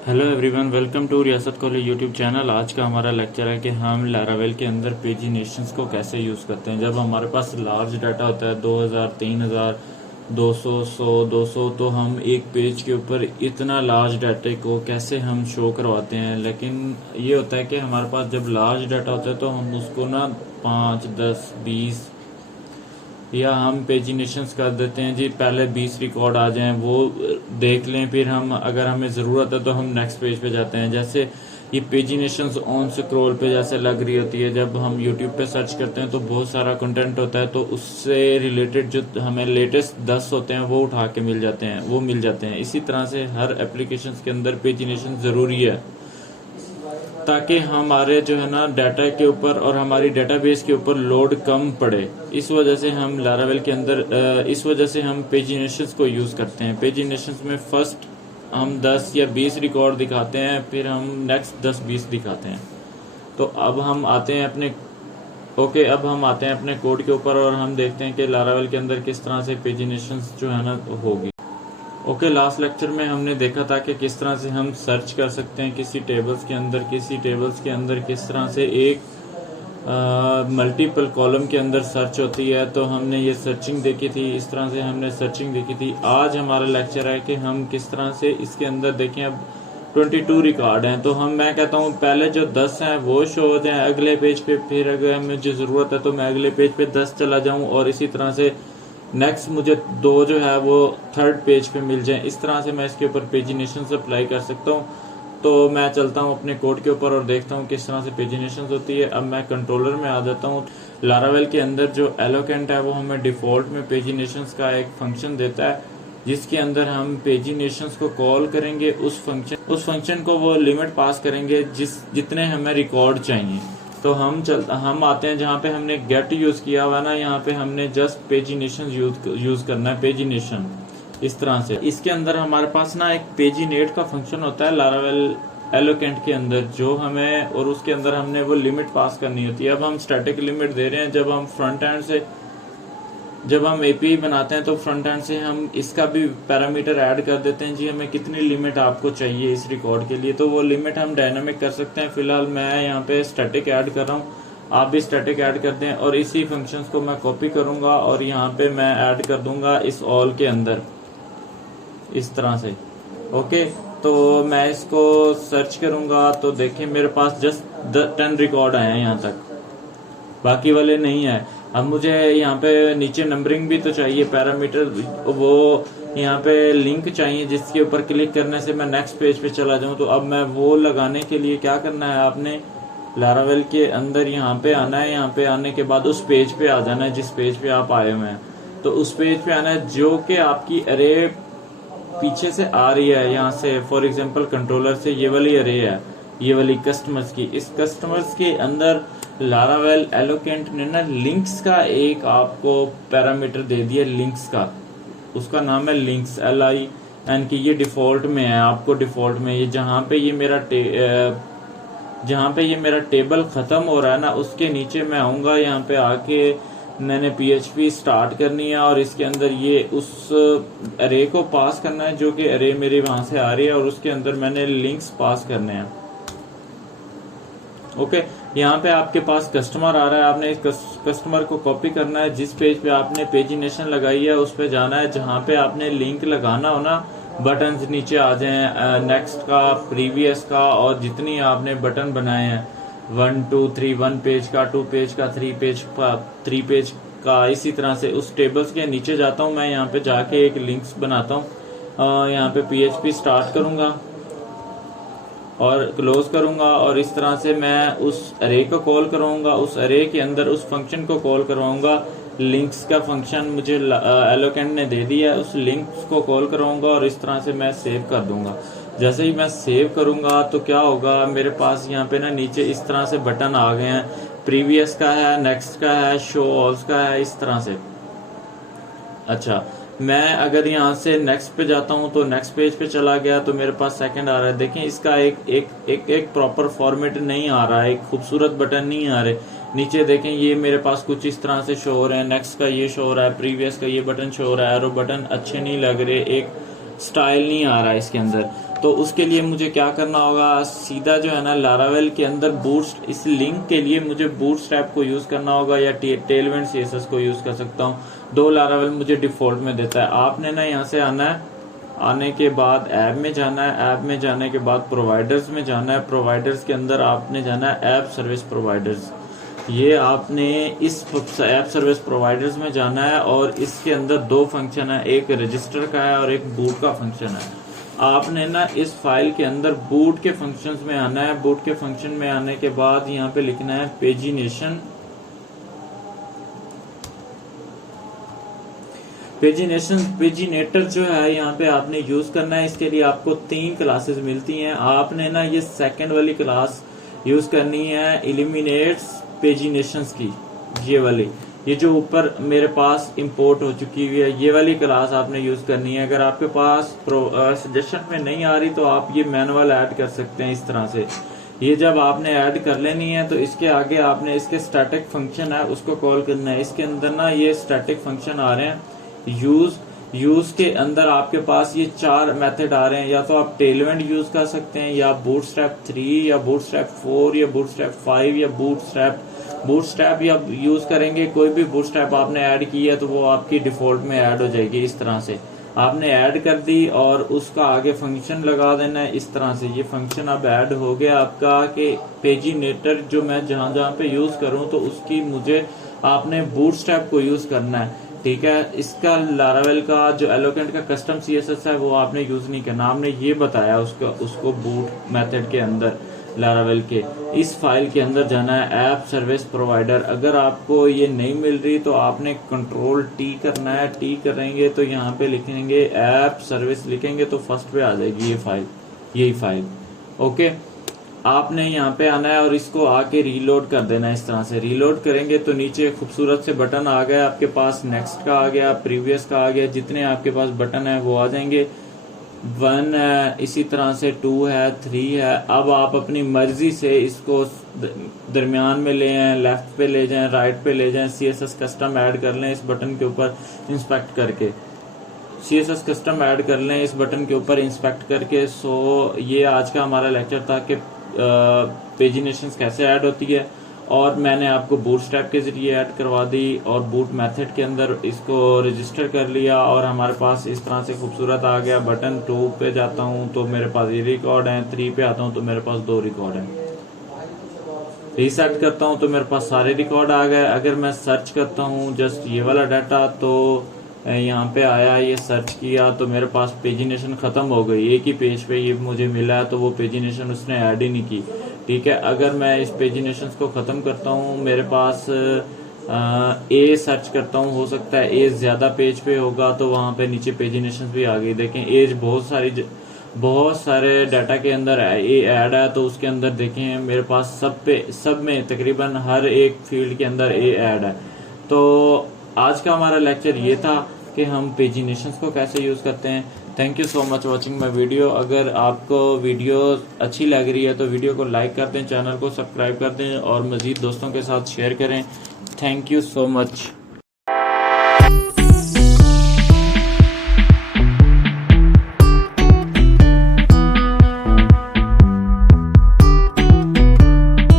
Hello everyone, welcome to रियासत college YouTube channel. आज का हमारा लेक्चर है कि हम लारावेल के अंदर पेजिनेशंस को कैसे यूज़ करते हैं। जब हमारे पास लार्ज डाटा होता है 2000, 3000, 200, 100, 200, तो हम एक पेज के ऊपर इतना लार्ज डाटे को कैसे हम शो करवाते हैं। लेकिन ये होता है कि हमारे पास जब लार्ज डाटा होता है तो हम उसको ना 5, 10, 20 या हम पेजिनेशंस कर देते हैं जी। पहले 20 रिकॉर्ड आ जाएं वो देख लें, फिर हम अगर हमें ज़रूरत है तो हम नेक्स्ट पेज पे जाते हैं। जैसे ये पेजिनेशंस ऑन स्क्रॉल पे जैसे लग रही होती है, जब हम यूट्यूब पे सर्च करते हैं तो बहुत सारा कंटेंट होता है, तो उससे रिलेटेड जो हमें लेटेस्ट 10 होते हैं वो उठा के मिल जाते हैं। इसी तरह से हर एप्लीकेशन के अंदर पेजिनेशन ज़रूरी है ताकि हमारे जो है ना डाटा के ऊपर और हमारी डेटाबेस के ऊपर लोड कम पड़े। इस वजह से हम लारावेल के अंदर इस वजह से हम पेजिनेशंस को यूज़ करते हैं। पेजिनेशंस में फर्स्ट हम 10 या 20 रिकॉर्ड दिखाते हैं, फिर हम नेक्स्ट 10-20 दिखाते हैं। तो अब हम आते हैं अपने कोड के ऊपर और हम देखते हैं कि लारावेल के अंदर किस तरह से पेजिनेशंस जो है ना होगी। लास्ट लेक्चर में हमने देखा था कि किस तरह से हम सर्च कर सकते हैं किसी टेबल्स के अंदर किस तरह से एक मल्टीपल कॉलम के अंदर सर्च होती है। तो हमने ये सर्चिंग देखी थी, इस तरह से हमने सर्चिंग देखी थी। आज हमारा लेक्चर है कि हम किस तरह से इसके अंदर देखें। अब 22 रिकॉर्ड हैं, तो मैं कहता हूँ पहले जो 10 हैं वो शो हो जाएं अगले पेज पे, फिर अगर मुझे ज़रूरत है तो मैं अगले पेज पे 10 चला जाऊँ और इसी तरह से नेक्स्ट मुझे 2 जो है वो थर्ड पेज पे मिल जाए। इस तरह से मैं इसके ऊपर पेजिनेशन अप्लाई कर सकता हूँ। तो मैं चलता हूँ अपने कोड के ऊपर और देखता हूँ किस तरह से पेजिनेशन होती है। अब मैं कंट्रोलर में आ जाता हूँ। लारावेल के अंदर जो एलोकेंट है वो हमें डिफ़ॉल्ट में पेजिनेशन का एक फंक्शन देता है, जिसके अंदर हम पेजिनेशन को कॉल करेंगे। उस फंक्शन को वो लिमिट पास करेंगे जितने हमें रिकॉर्ड चाहिए। तो हम आते हैं जहाँ पे हमने गेट यूज किया हुआ ना, यहाँ पे हमने जस्ट पेजिनेशन यूज करना है। पेजिनेशन इस तरह से इसके अंदर हमारे पास ना एक पेजिनेट का फंक्शन होता है लारावेल एलोकेंट के अंदर, जो हमें और उसके अंदर हमने वो लिमिट पास करनी होती है। अब हम स्टैटिक लिमिट दे रहे हैं। जब हम एपीआई बनाते हैं तो फ्रंट एंड से हम इसका भी पैरामीटर ऐड कर देते हैं जी, हमें कितनी लिमिट आपको चाहिए इस रिकॉर्ड के लिए। तो वो लिमिट हम डायनामिक कर सकते हैं। फिलहाल मैं यहाँ पे स्टैटिक ऐड कर रहा हूँ, आप भी स्टैटिक ऐड कर दें। और इसी फंक्शंस को मैं कॉपी करूंगा और यहाँ पे मैं ऐड कर दूंगा इस ऑल के अंदर इस तरह से। ओके, तो मैं इसको सर्च करूंगा तो देखें मेरे पास जस्ट 10 रिकॉर्ड आए हैं यहाँ तक, बाकी वाले नहीं है। अब मुझे यहाँ पे नीचे नंबरिंग भी तो चाहिए, पैरामीटर वो यहाँ पे लिंक चाहिए जिसके ऊपर क्लिक करने से मैं नेक्स्ट पेज पे चला जाऊँ। तो अब मैं वो लगाने के लिए क्या करना है, आपने लारावेल के अंदर यहाँ पे आना है। यहाँ पे आने के बाद उस पेज पे आ जाना है जिस पेज पे आप आए हुए हैं। तो उस पेज पे आना है जो कि आपकी अरे पीछे से आ रही है। यहाँ से फॉर एग्जांपल कंट्रोलर से ये वाली अरे है, ये वाली कस्टमर्स की। इस कस्टमर्स के अंदर लारावेल एलोकेंट ने ना लिंक्स का एक आपको पैरामीटर दे दिया, लिंक्स का। उसका नाम है लिंक्स, LIN की। ये डिफॉल्ट में है, आपको डिफॉल्ट में ये जहाँ पे ये मेरा टेबल खत्म हो रहा है ना, उसके नीचे मैं आऊंगा। यहाँ पे आके मैंने PHP स्टार्ट करनी है और इसके अंदर ये उस अरे को पास करना है जो कि अरे मेरे वहां से आ रही है, और उसके अंदर मैंने लिंक्स पास करने हैं। ओके, यहाँ पे आपके पास कस्टमर आ रहा है, आपने इस कस्टमर को कॉपी करना है। जिस पेज पे आपने पेजिनेशन लगाई है उस पे जाना है। जहाँ पे आपने लिंक लगाना हो ना, बटन्स नीचे आ जाएं, नेक्स्ट का, प्रीवियस का, और जितनी आपने बटन बनाए हैं 1 2 3, 1 पेज का, 2 पेज का, 3 पेज का, इसी तरह से उस टेबल्स के नीचे जाता हूँ मैं। यहाँ पे जाके एक लिंक्स बनाता हूँ, यहाँ पे PHP स्टार्ट करूंगा और क्लोज करूंगा, और इस तरह से मैं उस अरे को कॉल करवाऊंगा। उस अरे के अंदर उस फंक्शन को कॉल करवाऊंगा। लिंक्स का फंक्शन मुझे एलोकेंट ने दे दिया, उस लिंक्स को कॉल करवाऊंगा और इस तरह से मैं सेव कर दूंगा। जैसे ही मैं सेव करूंगा तो क्या होगा, मेरे पास यहाँ पे ना नीचे इस तरह से बटन आ गए हैं। प्रीवियस का है, नेक्स्ट का है, शो ऑल्स का है, इस तरह से। अच्छा, मैं अगर यहाँ से नेक्स्ट पे जाता हूँ तो नेक्स्ट पेज पे चला गया तो मेरे पास सेकंड आ रहा है। देखें इसका एक प्रॉपर फॉर्मेट नहीं आ रहा है, एक खूबसूरत बटन नहीं आ रहे। नीचे देखें ये मेरे पास कुछ इस तरह से शो हो रहे हैं। नेक्स्ट का ये शो हो रहा है, प्रीवियस का ये बटन शो हो रहा है, और वो बटन अच्छे नहीं लग रहे, एक स्टाइल नहीं आ रहा है इसके अंदर। तो उसके लिए मुझे क्या करना होगा, सीधा जो है ना लारावेल के अंदर बूट, इस लिंक के लिए मुझे बूटस्ट्रैप को यूज करना होगा या टेलविंड सीएसएस को यूज कर सकता हूँ। 2 लारावेल मुझे डिफॉल्ट में देता है। आपने ना यहाँ से आना है, आने के बाद ऐप में जाना है, ऐप में जाने के बाद प्रोवाइडर्स में जाना है, प्रोवाइडर्स के अंदर आपने जाना है ऐप सर्विस प्रोवाइडर्स। ये आपने इस ऐप सर्विस प्रोवाइडर्स में जाना है और इसके अंदर 2 फंक्शन है, एक रजिस्टर का है और एक बूट का फंक्शन है। आपने ना इस फाइल के अंदर बूट के फंक्शंस में आना है। बूट के फंक्शन में आने के बाद यहाँ पे लिखना है पेजिनेशन। पेजिनेटर जो है यहाँ पे आपने यूज करना है। इसके लिए आपको 3 क्लासेस मिलती हैं। आपने ना ये सेकंड वाली क्लास यूज करनी है, इलिमिनेट्स पेजिनेशंस की, ये वाली, ये जो ऊपर मेरे पास इंपोर्ट हो चुकी हुई है, ये वाली क्लास आपने यूज करनी है। अगर आपके पास सजेशन में नहीं आ रही तो आप ये मैनुअल ऐड कर सकते हैं इस तरह से। ये जब आपने ऐड कर लेनी है तो इसके आगे आपने इसके स्टैटिक फंक्शन है उसको कॉल करना है। इसके अंदर ना ये स्टैटिक फंक्शन आ रहे हैं, यूज के अंदर आपके पास ये 4 मेथड आ रहे हैं। या तो आप टेलविंड यूज कर सकते हैं, या बूटस्ट्रैप 3, या बूटस्ट्रैप 4, या बूटस्ट्रैप 5, या बूटस्ट्रैप या यूज करेंगे। कोई भी बूटस्ट्रैप आपने ऐड की है तो वो आपकी डिफॉल्ट में ऐड हो जाएगी। इस तरह से आपने ऐड कर दी और उसका आगे फंक्शन लगा देना है इस तरह से। ये फंक्शन अब ऐड हो गया आपका कि पेजिनेटर जो मैं जहां जहां पे यूज करूं तो उसकी मुझे आपने बूटस्ट्रैप को यूज करना है, ठीक है। इसका लारावेल का जो एलोकेंट का कस्टम सीएसएस है वो आपने यूज नहीं करना। हमने ये बताया उसको बूट मेथड के अंदर लारावेल के इस फाइल के अंदर जाना है ऐप सर्विस प्रोवाइडर। अगर आपको ये नहीं मिल रही तो आपने कंट्रोल टी करना है। टी करेंगे तो यहाँ पे लिखेंगे ऐप सर्विस, लिखेंगे तो फर्स्ट पे आ जाएगी ये फाइल, यही फाइल। ओके, आपने यहाँ पे आना है और इसको आके रीलोड कर देना है। इस तरह से रीलोड करेंगे तो नीचे खूबसूरत से बटन आ गया आपके पास, नेक्स्ट का आ गया, प्रीवियस का आ गया, जितने आपके पास बटन है वो आ जाएंगे। 1 है, इसी तरह से 2 है, 3 है। अब आप अपनी मर्जी से इसको दरमियान में ले आए, लेफ्ट पे ले जाएं, राइट पे ले जाएं, सीएसएस कस्टम ऐड कर लें इस बटन के ऊपर इंस्पेक्ट करके, सीएसएस कस्टम ऐड कर लें इस बटन के ऊपर इंस्पेक्ट करके। सो ये आज का हमारा लेक्चर था कि पेजिनेशंस कैसे ऐड होती है, और मैंने आपको बूटस्ट्रैप के जरिए ऐड करवा दी और बूट मेथड के अंदर इसको रजिस्टर कर लिया और हमारे पास इस तरह से खूबसूरत आ गया। बटन 2 पे जाता हूं तो मेरे पास ये रिकॉर्ड है, 3 पे आता हूं तो मेरे पास 2 रिकॉर्ड है, रीसेट करता हूं तो मेरे पास सारे रिकॉर्ड आ गए। अगर मैं सर्च करता हूं जस्ट ये वाला डाटा तो यहाँ पे आया, ये सर्च किया तो मेरे पास पेजिनेशन खत्म हो गई, एक ही पेज पे ये मुझे मिला है, तो वो पेजिनेशन उसने ऐड ही नहीं की, ठीक है। अगर मैं इस पेजिनेशन को खत्म करता हूँ, मेरे पास ए सर्च करता हूँ, हो सकता है ए ज्यादा पेज पे होगा तो वहां पे नीचे पेजिनेशन भी आ गई। देखें एज बहुत सारे डाटा के अंदर ए ऐड है, तो उसके अंदर देखें मेरे पास सब में तकरीबन हर एक फील्ड के अंदर ए ऐड है। तो आज का हमारा लेक्चर ये था कि हम पेजिनेशंस को कैसे यूज करते हैं। Thank you so much watching my video. अगर आपको वीडियो अच्छी लग रही है तो वीडियो को लाइक कर दें, चैनल को सब्सक्राइब कर दें और मजीद दोस्तों के साथ शेयर करें। Thank you so much.